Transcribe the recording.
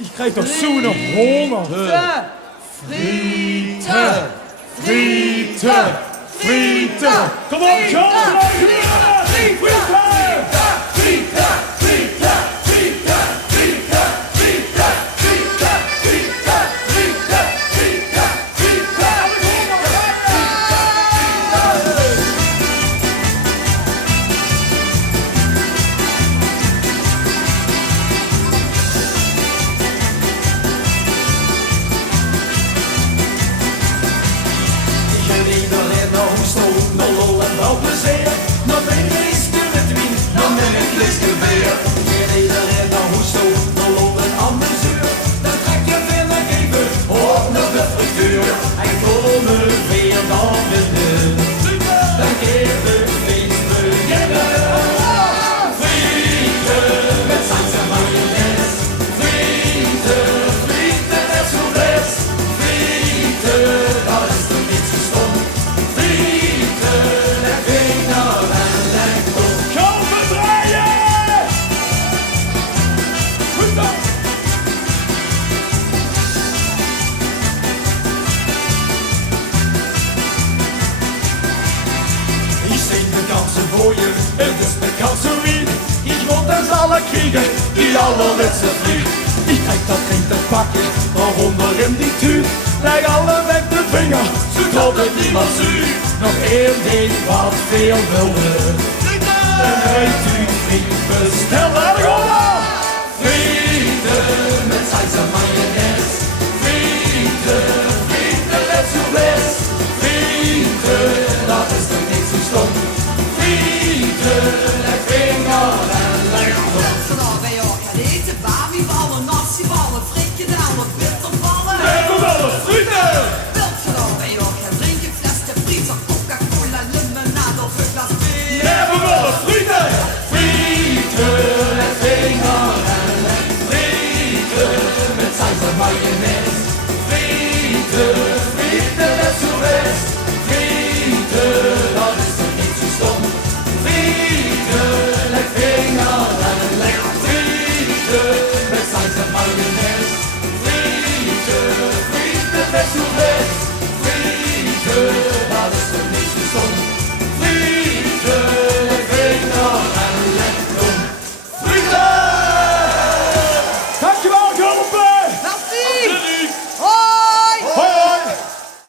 Ich krieg doch so einen Hunger. Frieten! Frieten! Kom op, John! Het is mijn kanserie. Ik wil dus alle kriegen, die allerlaatste vlieg. Ik krijg dat geen te pakken, waaronder in die tuin. Leg alle weg de vinger, zodat het niemand ziet. Nog één ding wat veel wilde. Een rijtuig, ik bestel er gewoon.